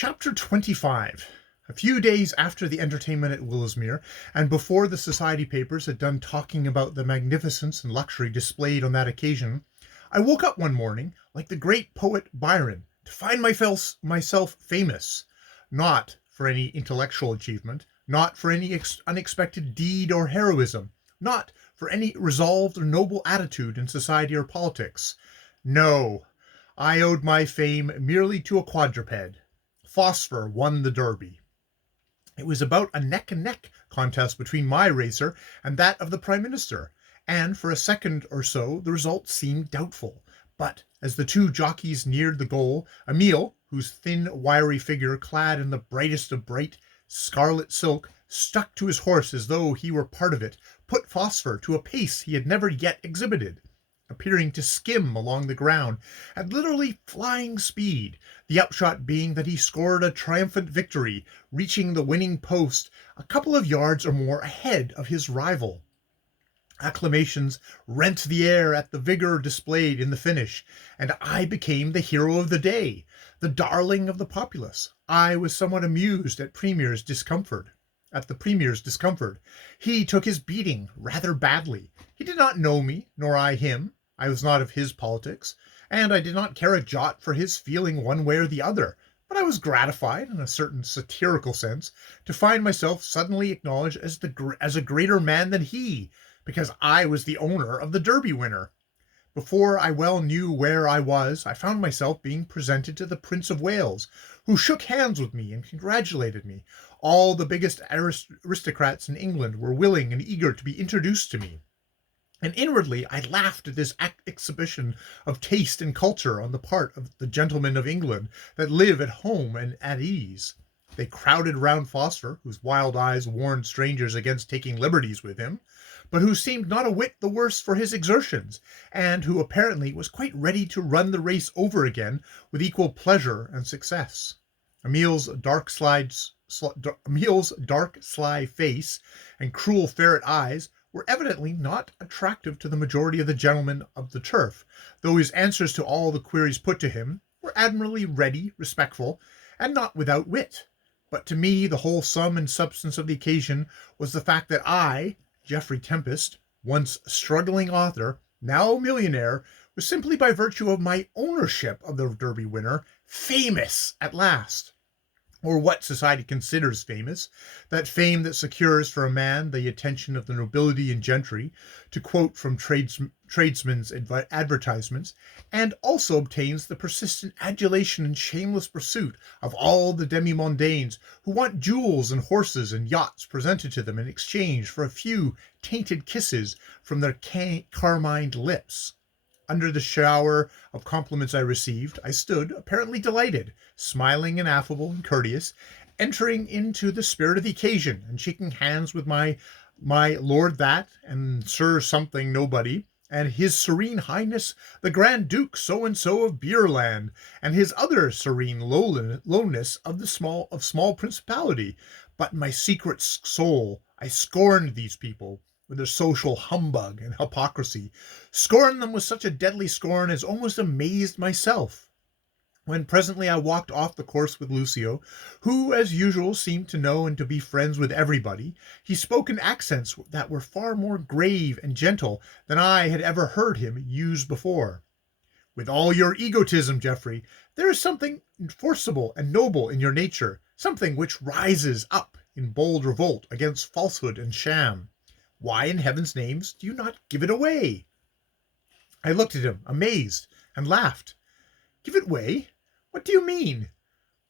Chapter 25. A few days after the entertainment at Willowsmere, and before the society papers had done talking about the magnificence and luxury displayed on that occasion, I woke up one morning, like the great poet Byron, to find myself famous, not for any intellectual achievement, not for any unexpected deed or heroism, not for any resolved or noble attitude in society or politics. No, I owed my fame merely to a quadruped. Phosphor won the Derby. It was about a neck-and-neck contest between my racer and that of the Prime Minister, and for a second or so the result seemed doubtful. But as the two jockeys neared the goal, Emile, whose thin, wiry figure, clad in the brightest of bright scarlet silk, stuck to his horse as though he were part of it, put Phosphor to a pace he had never yet exhibited, appearing to skim along the ground at literally flying speed, the upshot being that he scored a triumphant victory, reaching the winning post a couple of yards or more ahead of his rival. Acclamations rent the air at the vigor displayed in the finish, and I became the hero of the day, the darling of the populace. I was somewhat amused at the Premier's discomfort. He took his beating rather badly. He did not know me, nor I him. I was not of his politics, and I did not care a jot for his feeling one way or the other, but I was gratified, in a certain satirical sense, to find myself suddenly acknowledged as a greater man than he, because I was the owner of the Derby winner. Before I well knew where I was, I found myself being presented to the Prince of Wales, who shook hands with me and congratulated me. All the biggest aristocrats in England were willing and eager to be introduced to me, and inwardly I laughed at this exhibition of taste and culture on the part of the gentlemen of England that live at home and at ease. They crowded round Phosphor, whose wild eyes warned strangers against taking liberties with him, but who seemed not a whit the worse for his exertions, and who apparently was quite ready to run the race over again with equal pleasure and success. Emile's dark, sly face and cruel ferret eyes were evidently not attractive to the majority of the gentlemen of the turf, though his answers to all the queries put to him were admirably ready, respectful, and not without wit. But to me the whole sum and substance of the occasion was the fact that I, Geoffrey Tempest, once struggling author, now millionaire, was simply by virtue of my ownership of the Derby winner famous at last. Or what society considers famous, that fame that secures for a man the attention of the nobility and gentry, to quote from tradesmen's advertisements, and also obtains the persistent adulation and shameless pursuit of all the demi-mondaines who want jewels and horses and yachts presented to them in exchange for a few tainted kisses from their carmined lips. Under the shower of compliments I received, I stood, apparently delighted, smiling and affable and courteous, entering into the spirit of the occasion, and shaking hands with my Lord That, and Sir Something Nobody, and His Serene Highness the Grand Duke So-and-so of Beerland, and his other serene lowness of small principality. But in my secret soul I scorned these people, with their social humbug and hypocrisy, scorned them with such a deadly scorn as almost amazed myself. When presently I walked off the course with Lucio, who as usual seemed to know and to be friends with everybody, he spoke in accents that were far more grave and gentle than I had ever heard him use before. With all your egotism, Geoffrey, there is something forcible and noble in your nature, something which rises up in bold revolt against falsehood and sham. Why in heaven's name do you not give it away? I looked at him, amazed, and laughed. Give it away? What do you mean?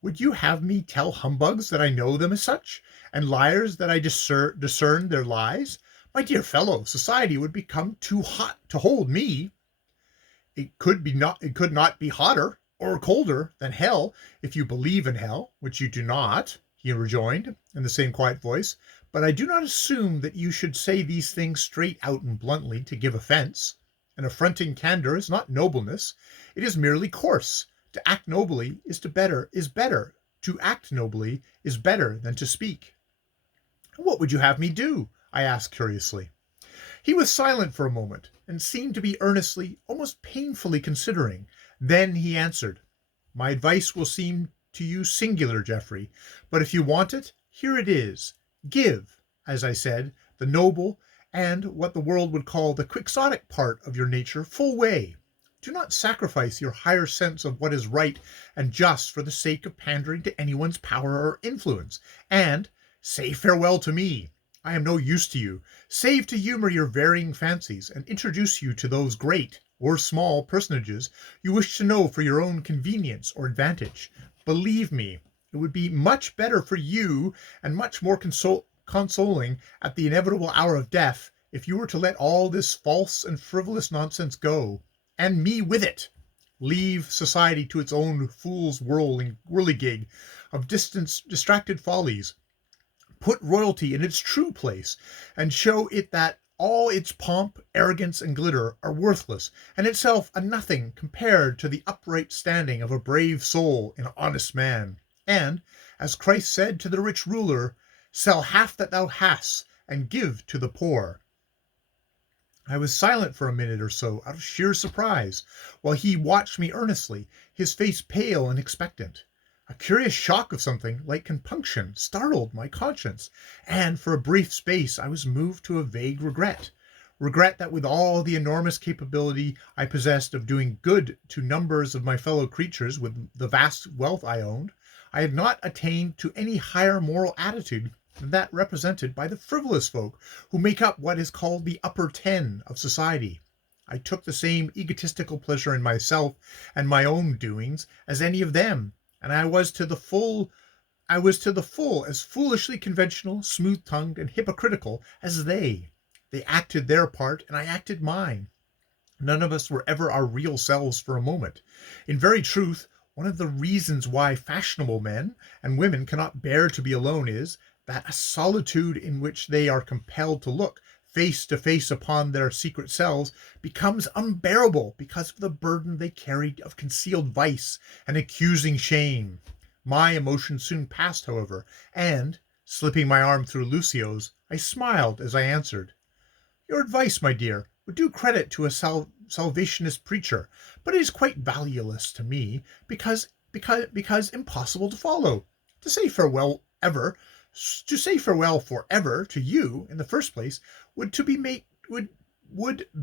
Would you have me tell humbugs that I know them as such, and liars that I discern their lies? My dear fellow, society would become too hot to hold me. It could not be hotter or colder than hell, if you believe in hell, which you do not, he rejoined, in the same quiet voice. But I do not assume that you should say these things straight out and bluntly to give offense. An affronting candor is not nobleness. It is merely coarse. To act nobly is better. To act nobly is better than to speak. What would you have me do? I asked curiously. He was silent for a moment, and seemed to be earnestly, almost painfully considering. Then he answered, My advice will seem to you singular, Geoffrey, but if you want it, here it is. Give, as I said, the noble and what the world would call the quixotic part of your nature full way. Do not sacrifice your higher sense of what is right and just for the sake of pandering to anyone's power or influence. And say farewell to me. I am no use to you, save to humor your varying fancies and introduce you to those great or small personages you wish to know for your own convenience or advantage. Believe me, it would be much better for you and much more consoling at the inevitable hour of death if you were to let all this false and frivolous nonsense go, and me with it. Leave society to its own fool's whirligig of distracted follies. Put royalty in its true place, and show it that all its pomp, arrogance, and glitter are worthless, and itself a nothing compared to the upright standing of a brave soul in an honest man. And, as Christ said to the rich ruler, sell half that thou hast, and give to the poor. I was silent for a minute or so out of sheer surprise, while he watched me earnestly, his face pale and expectant. A curious shock of something like compunction startled my conscience, and for a brief space I was moved to a vague regret that with all the enormous capability I possessed of doing good to numbers of my fellow creatures with the vast wealth I owned, I had not attained to any higher moral attitude than that represented by the frivolous folk who make up what is called the upper 10 of society. I took the same egotistical pleasure in myself and my own doings as any of them, and I was to the full as foolishly conventional, smooth-tongued, and hypocritical as they. They acted their part, and I acted mine. None of us were ever our real selves for a moment. In very truth, one of the reasons why fashionable men and women cannot bear to be alone is, that a solitude in which they are compelled to look face to face upon their secret selves becomes unbearable because of the burden they carry of concealed vice and accusing shame. My emotion soon passed, however, and, slipping my arm through Lucio's, I smiled as I answered. Your advice, my dear, would do credit to a Salvationist preacher, but it is quite valueless to me because impossible to follow. To say farewell forever to you in the first place would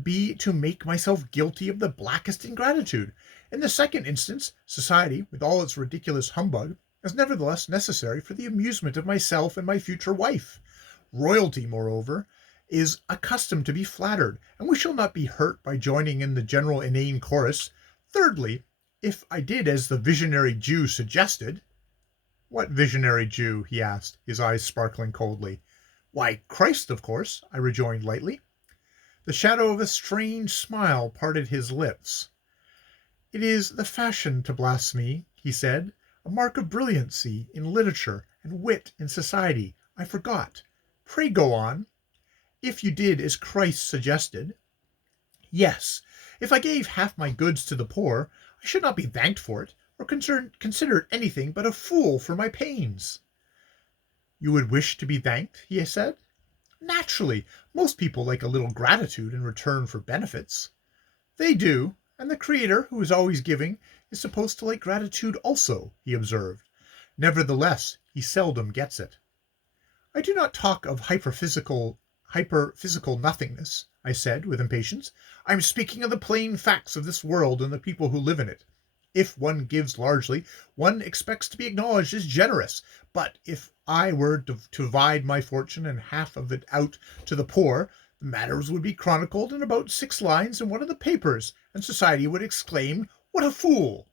be to make myself guilty of the blackest ingratitude. In the second instance, society, with all its ridiculous humbug, is nevertheless necessary for the amusement of myself and my future wife. Royalty, moreover, is accustomed to be flattered, and we shall not be hurt by joining in the general inane chorus. Thirdly, if I did as the visionary Jew suggested. What visionary Jew? He asked, his eyes sparkling coldly. Why, Christ, of course, I rejoined lightly. The shadow of a strange smile parted his lips. It is the fashion to blaspheme, he said, a mark of brilliancy in literature and wit in society. I forgot. Pray go on. If you did as Christ suggested. Yes, if I gave half my goods to the poor, I should not be thanked for it, or considered anything but a fool for my pains. You would wish to be thanked, he said. Naturally, most people like a little gratitude in return for benefits. They do, and the Creator, who is always giving, is supposed to like gratitude also, he observed. Nevertheless, he seldom gets it. I do not talk of hyperphysical nothingness, I said with impatience. I am speaking of the plain facts of this world and the people who live in it. If one gives largely, one expects to be acknowledged as generous, but if I were to divide my fortune and half of it out to the poor, the matters would be chronicled in about 6 lines in one of the papers, and society would exclaim, "What a fool!"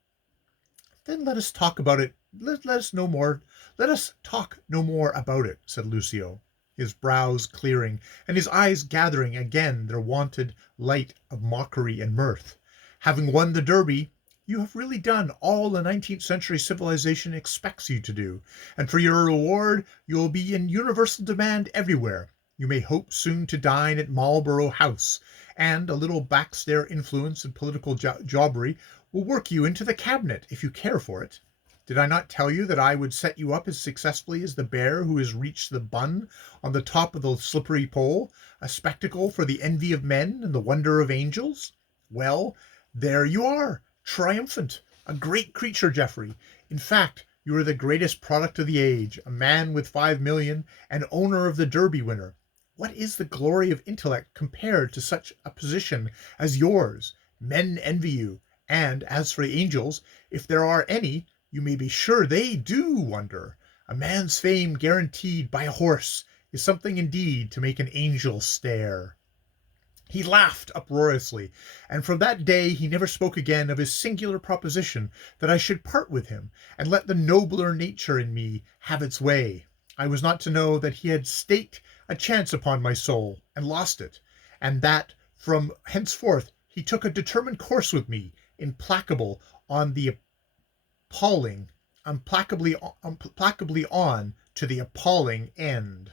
Then let us talk about it. Let us talk no more about it, said Lucio, his brows clearing, and his eyes gathering again their wonted light of mockery and mirth. Having won the Derby, you have really done all the 19th century civilization expects you to do, and for your reward you will be in universal demand everywhere. You may hope soon to dine at Marlborough House, and a little backstair influence and political jobbery will work you into the cabinet if you care for it. Did I not tell you that I would set you up as successfully as the bear who has reached the bun on the top of the slippery pole, a spectacle for the envy of men and the wonder of angels? Well, there you are, triumphant, a great creature, Geoffrey. In fact, You are the greatest product of the age, a man with 5 million, and owner of the Derby winner. What is the glory of intellect compared to such a position as yours? Men envy you, and as for the angels, if there are any, you may be sure they do wonder. A man's fame guaranteed by a horse is something indeed to make an angel stare." He laughed uproariously, and from that day he never spoke again of his singular proposition that I should part with him, and let the nobler nature in me have its way. I was not to know that he had staked a chance upon my soul, and lost it, and that from henceforth he took a determined course with me, implacably on to the appalling end.